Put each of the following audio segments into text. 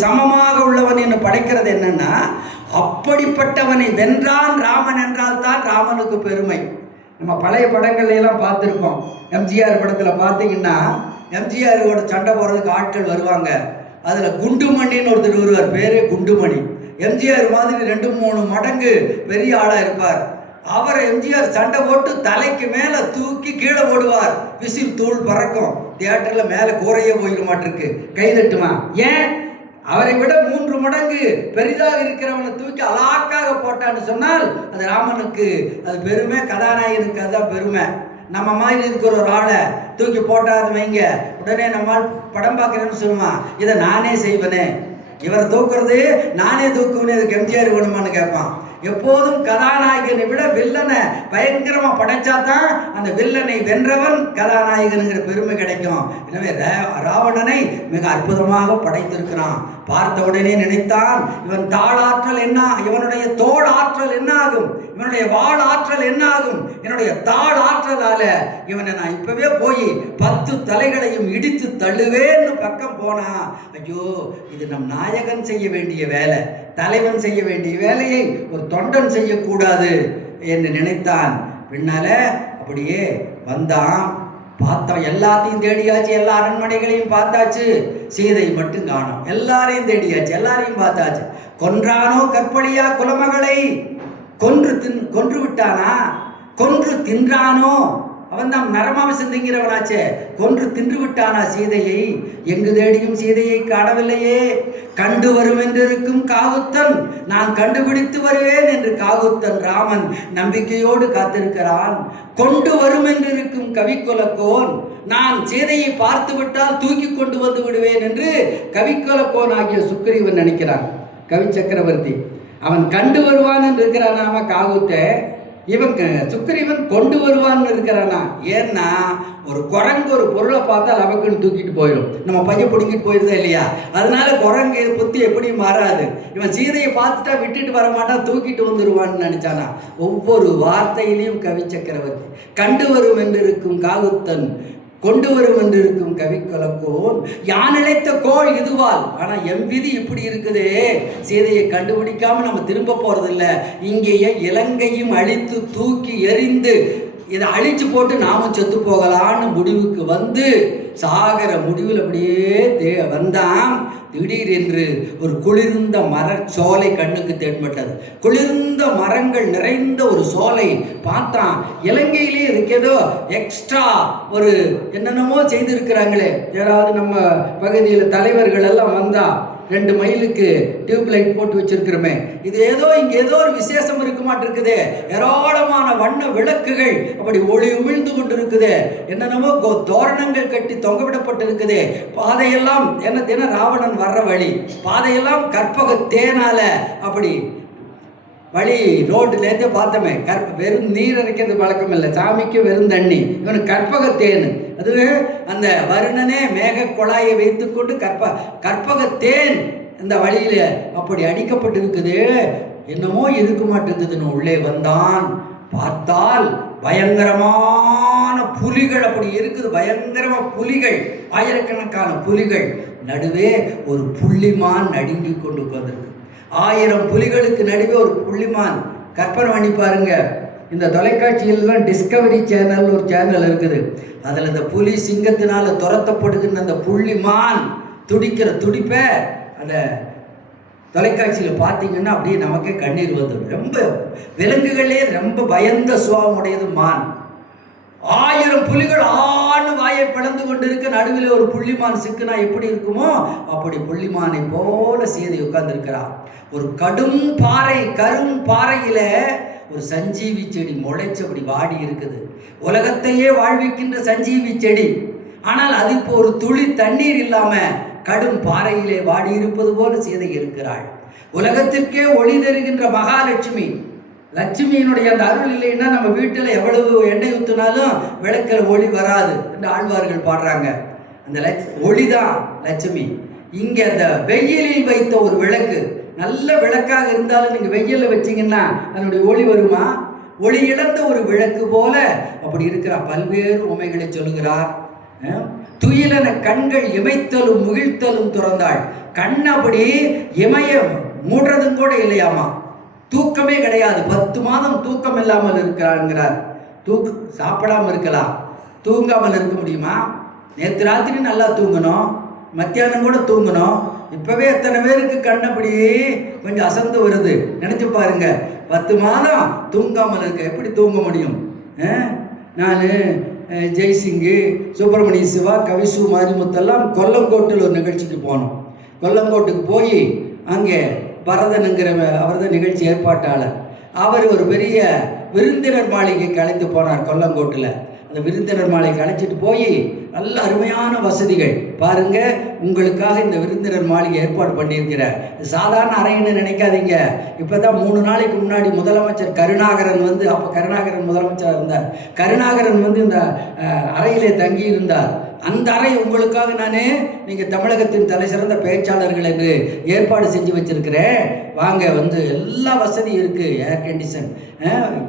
சமமாக உள்ளவன் என்று படைக்கிறது என்னன்னா, அப்படிப்பட்டவனை வென்றான் ராமன் என்றால் தான் ராமனுக்கு பெருமை. நம்ம பழைய படங்கள்ல எல்லாம் பார்த்துருப்போம். எம்ஜிஆர் படத்தில் பார்த்தீங்கன்னா எம்ஜிஆரோட சண்டை போடுறதுக்கு ஆட்கள் வருவாங்க. அதில் குண்டுமணின்னு ஒருத்தர் வருவார், பேரே குண்டுமணி. எம்ஜிஆர் மாதிரி 2-3 மடங்கு பெரிய ஆளாக இருப்பார். அவரை எம்ஜிஆர் சண்டை போட்டு தலைக்கு மேலே தூக்கி கீழே போடுவார். விசில் தூள் பறக்கும். தியேட்டரில் மேலே கூரையே போயிட மாட்டிருக்கு, கை தட்டுமா. ஏன்? அவரை விட 3 மடங்கு பெரிதாக இருக்கிறவனை தூக்கி அலாக்காக போட்டான்னு சொன்னால் அது ராமனுக்கு அது பெருமை, கதாநாயகனுக்கு அதுதான் பெருமை. நம்ம மாதிரி இருக்கிற ஒரு ஆளை தூக்கி போட்டாது வைங்க, உடனே நம்மால் படம் பார்க்குறேன்னு சொல்லுவான், இதை நானே செய்வேனே, இவரை தூக்குறது நானே தூக்குவேனே, இதுக்கு எம்ஜிஆர் வேணுமான்னு கேட்பான். எப்போதும் கதாநாயகனை விட வில்லனை பயங்கரமாக படைச்சா தான் அந்த வில்லனை வென்றவன் கதாநாயகனுங்கிற பெருமை கிடைக்கும். எனவே ராவணனை மிக அற்புதமாக படைத்திருக்கிறான். பார்த்த உடனே நினைத்தான், இவன் தாளாற்றல் என்ன, இவனுடைய தோல் ஆற்றல் என்ன ஆகும், இவனுடைய வாள் ஆற்றல் என்ன ஆகும், என்னுடைய தாள் ஆற்றலால இவனை நான் இப்பவே போய் 10 தலைகளையும் இடித்து தள்ளுவேன்னு பக்கம் போனா, ஐயோ இது நம் நாயகன் செய்ய வேண்டிய வேலை, தலைவன் செய்ய வேண்டிய வேலையை ஒரு தொண்டன் செய்யக்கூடாது என்று நினைத்தான். பின்னால அப்படியே வந்தான். பார்த்தோம், எல்லாத்தையும் தேடியாச்சு, எல்லா அரண்மனைகளையும் பார்த்தாச்சு, சீதை மட்டும் காணோம். எல்லாரையும் தேடியாச்சு, எல்லாரையும் பார்த்தாச்சு. கொன்றானோ கற்பழியா குலமகளை, கொன்று விட்டானா, கொன்று தின்றானோ, அவன் தான் நரமாமிசம் திங்கிறவனாச்சே, கொன்று தின்று விட்டானா சீதையை, எங்கு தேடியும் சீதையை காணவில்லையே. கண்டு வரும் என்றிருக்கும் காகுத்தன், நான் கண்டுபிடித்து வருவேன் என்று காகுத்தன் ராமன் நம்பிக்கையோடு காத்திருக்கிறான். கொண்டு வரும் என்றிருக்கும் கவிக்குலக்கோன், நான் சீதையை பார்த்து விட்டால் தூக்கி கொண்டு வந்து விடுவேன் என்று கவிக்குலக்கோன் ஆகிய சுக்கிரீவன் நினைக்கிறான். கவி சக்கரவர்த்தி அவன் கண்டு வருவான் என்று இருக்கிறானாம காகுத்த, இவன் சுக்கிரீவன் கொண்டு வருவான்னு இருக்கிறானா. ஏன்னா ஒரு குரங்கு ஒரு பொருளை பார்த்தா அவக்குன்னு தூக்கிட்டு போயிடும், நம்ம பையன் பிடிங்கிட்டு போயிருந்தா இல்லையா, அதனால குரங்கு புத்தி எப்படி மாறாது. இவன் சீதையை பார்த்துட்டா விட்டுட்டு வரமாட்டான், தூக்கிட்டு வந்துடுவான்னு நினைச்சானா. ஒவ்வொரு வார்த்தையிலையும் கவி சக்கரவர்த்தி கண்டு வரும் என்று இருக்கும் காகுத்தன், கொண்டு வரும் என்று இருக்கும் கவிக்குலக்கோன், யான் இழைத்த கோள் இதுவால். ஆனா எம் விதி இப்படி இருக்குதே, சீதையை கண்டுபிடிக்காம நம்ம திரும்ப போறதில்லை, இங்கேயே இலங்கையும் அழித்து தூக்கி எறிந்து இதை அழிச்சு போட்டு நாமும் செத்து போகலான்னு முடிவுக்கு வந்து சாகர முடிவில் அப்படியே வந்தான். திடீரென்று ஒரு குளிர்ந்த மரச்சோலை கண்ணுக்கு தென்பட்டது. குளிர்ந்த மரங்கள் நிறைந்த ஒரு சோலை பார்த்தான். இலங்கையிலே இதுக்கு ஏதோ எக்ஸ்ட்ரா ஒரு என்னென்னமோ செய்திருக்கிறாங்களே, யாராவது நம்ம பகுதியில் தலைவர்கள் எல்லாம் வந்தா 2 மைலுக்கு டியூப்லைட் போட்டு வச்சிருக்கிறோமே, இது ஏதோ இங்கே ஏதோ ஒரு விசேஷம் இருக்க மாட்டிருக்குது. ஏராளமான வண்ண விளக்குகள் அப்படி ஒளி உமிழ்ந்து கொண்டு இருக்குது, என்னென்னமோ தோரணங்கள் கட்டி தொங்கவிடப்பட்டு இருக்குது. பாதையெல்லாம் என்ன ராவணன் வர்ற வழி, பாதையெல்லாம் கற்பக தேனால அப்படி வழி ரோடுலேருந்தே பார்த்தோமே. வெறும் நீர் அரைக்கிறது பழக்கம் இல்லை சாமிக்கு, வெறும் தண்ணி. இவனுக்கு கற்பகத்தேன், அதுவே அந்த வருணனே மேக குழாயை வைத்துக்கொண்டு கற்பகத்தேன் இந்த வழியில அப்படி அடிக்கப்பட்டிருக்குது. என்னமோ இருக்க மாட்டேங்குதுன்னு உள்ளே வந்தான். பார்த்தால் பயங்கரமான புலிகள் அப்படி இருக்குது, பயங்கரமா புலிகள், ஆயிரக்கணக்கான புலிகள். நடுவே ஒரு புள்ளிமான் நடுங்கி கொண்டு வந்திருக்கு. 1000 புலிகளுக்கு நடுவே ஒரு புள்ளிமான். கற்பனை பண்ணி பாருங்க. இந்த தொலைக்காட்சியிலாம் டிஸ்கவரி சேனல் ஒரு சேனல் இருக்குது, அதில் இந்த புலி சிங்கத்தினால துரத்தப்படுகின்ற அந்த புள்ளிமான் துடிக்கிற துடிப்பை அந்த தொலைக்காட்சியில் பார்த்தீங்கன்னா அப்படியே நமக்கே கண்ணீர் வந்துடும். ரொம்ப விலங்குகளே ரொம்ப பயந்த சுபாவம் உடையது மான். 1000 புலிகள் ஆணு வாயை பிளந்து கொண்டு இருக்க, நடுவில் ஒரு புள்ளிமான் சிக்குனா எப்படி இருக்குமோ அப்படி புள்ளிமானை போல சீதை உட்கார்ந்துருக்கிறார். ஒரு கரும் பாறையில ஒரு சஞ்சீவி செடி முளைச்சு அப்படி வாடி இருக்குது. உலகத்தையே வாழ்விக்கின்ற சஞ்சீவி செடி, ஆனால் அது இப்போ ஒரு துளி தண்ணீர் இல்லாம கடும் பாறையிலே வாடி இருப்பது போல சீதை இருக்கிறாள். உலகத்திற்கே ஒளி தருகின்ற மகாலட்சுமி. லட்சுமியினுடைய அந்த அருள் இல்லைன்னா நம்ம வீட்டில் எவ்வளவு எண்ணெய் ஊற்றினாலும் விளக்கில் ஒளி வராது என்று ஆழ்வார்கள் பாடுறாங்க. அந்த ஒளிதான் லட்சுமி. இங்கே அந்த வெயிலில் வைத்த ஒரு விளக்கு, நல்ல விளக்காக இருந்தாலும் நீங்கள் வெயிலில் வச்சிங்கன்னா அதனுடைய ஒளி வருமா? ஒளி இழந்த ஒரு விளக்கு போல அப்படி இருக்கிறார். பல்வேறு உமைகளை சொல்லுகிறார். துயிலென கண்கள் இமைத்தலும் முகிழ்த்தலும் துறந்தாள். கண் அப்படி இமைய மூடுறதும் கூட இல்லையாமா, தூக்கமே கிடையாது. 10 மாதம் தூக்கம் இல்லாமல் இருக்கிறாங்கிறார். சாப்பிடாமல் இருக்கலாம், தூங்காமல் இருக்க முடியுமா? நேற்று ராத்திரி நல்லா தூங்கணும், மத்தியானம் கூட தூங்கணும். இப்போவே எத்தனை பேருக்கு கண்ணப்படி கொஞ்சம் அசந்து வருது. நினச்சி பாருங்க, 10 மாதம் தூங்காமல் இருக்க எப்படி தூங்க முடியும்? நான் ஜெய்சிங்கு, சுப்பிரமணிய சிவா, கவிசு, மாரிமுத்தெல்லாம் கொல்லங்கோட்டில் ஒரு நிகழ்ச்சிக்கு போனோம். கொல்லங்கோட்டுக்கு போய் அங்கே பரதனுங்கிற அவர் தான் நிகழ்ச்சி ஏற்பாட்டாளர். அவர் ஒரு பெரிய விருந்தினர் மாளிகைக்கு அழைத்து போனார் கொல்லங்கோட்டில். அந்த விருந்தினர் மாளிகைக்கு அழைச்சிட்டு போய் நல்ல அருமையான வசதிகள் பாருங்க, உங்களுக்காக இந்த விருந்தினர் மாளிகை ஏற்பாடு பண்ணியிருக்கிறார். சாதாரண அறைன்னு நினைக்காதீங்க. இப்போ தான் 3 நாளைக்கு முன்னாடி முதலமைச்சர் கருணாகரன் வந்து, அப்போ கருணாகரன் முதலமைச்சராக இருந்தார், கருணாகரன் வந்து இந்த அறையிலே தங்கி இருந்தார். அந்த அறை உங்களுக்காக நானே, நீங்கள் தமிழகத்தின் தலை சிறந்த பேச்சாளர்கள் என்று ஏற்பாடு செஞ்சு வச்சிருக்கிறேன், வாங்க வந்து எல்லா வசதியும் இருக்குது. ஏர் கண்டிஷன்,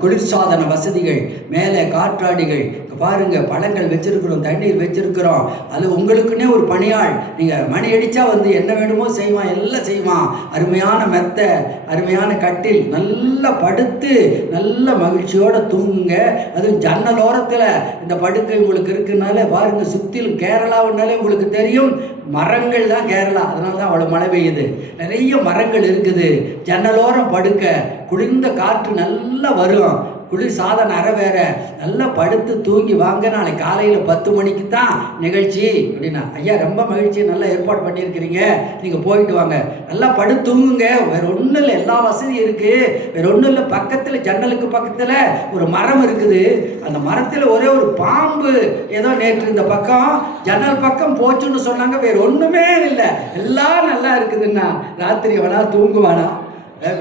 குளிர்சாதன வசதிகள், மேலே காற்றாடிகள், பாருங்கள் பழங்கள் வச்சுருக்கிறோம், தண்ணீர் வச்சுருக்கிறோம். அது உங்களுக்குன்னே ஒரு பணியாள், நீங்கள் மணி அடித்தா வந்து என்ன வேணுமோ செய்வான், எல்லாம் செய்வான். அருமையான மெத்தை, அருமையான கட்டில், நல்லா படுத்து நல்ல மகிழ்ச்சியோடு தூங்குங்க. அதுவும் ஜன்னலோரத்தில் இந்த படுக்கை உங்களுக்கு இருக்குனால பாருங்கள், சுற்றிலும் கேரளாவுனாலே உங்களுக்கு தெரியும், மரங்கள் தான் கேரளா, அதனால தான் அவ்வளோ மழை பெய்யுது. நிறைய மரங்கள் இருக்குது. ஜன்னலோரம் படுக்க, குளிர்ந்த காற்று நல்லா வரும், குளிர் சாதன அறை வேற, நல்லா படுத்து தூங்கி வாங்க, நாளைக்கு காலையில் 10 மணிக்கு தான் நிகழ்ச்சி அப்படின்னா. ஐயா ரொம்ப மகிழ்ச்சி, நல்லா ஏற்பாடு பண்ணியிருக்கிறீங்க, நீங்கள் போயிட்டு வாங்க, நல்லா படுத்து தூங்குங்க. வேறு ஒன்றும் இல்லை, எல்லா வசதியும் இருக்குது, வேறு ஒன்றும் இல்லை. பக்கத்தில் ஜன்னலுக்கு பக்கத்தில் ஒரு மரம் இருக்குது, அந்த மரத்தில் ஒரே ஒரு பாம்பு ஏதோ நேற்று இந்த பக்கம் ஜன்னல் பக்கம் போச்சுன்னு சொன்னாங்க. வேறு ஒன்றுமே இல்லை, எல்லாம் நல்லா இருக்குதுன்னா. ராத்திரி வேணா தூங்குவானா,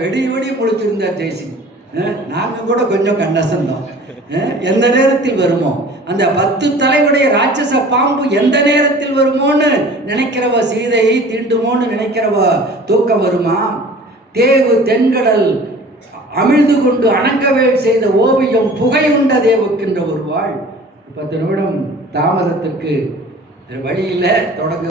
வெடி முழிச்சிருந்தார் ஜெய்சிங். நாங்கள் கூட கொஞ்சம் கண்டசந்தோம். எந்த நேரத்தில் வருமோ அந்த 10 தலையுடைய ராட்சச பாம்பு, எந்த நேரத்தில் வருமோன்னு நினைக்கிறவ சீதையை தீண்டுமோன்னு நினைக்கிறவ தூக்கம் வருமா? தேவு தென்கடல் அமிழ்ந்து கொண்டு அணங்கவேல் செய்த ஓவியம் புகையுண்ட தேவுக்கின்ற ஒரு வாழ். 10 நிமிடம் தாமதத்துக்கு வழியில் தொடங்க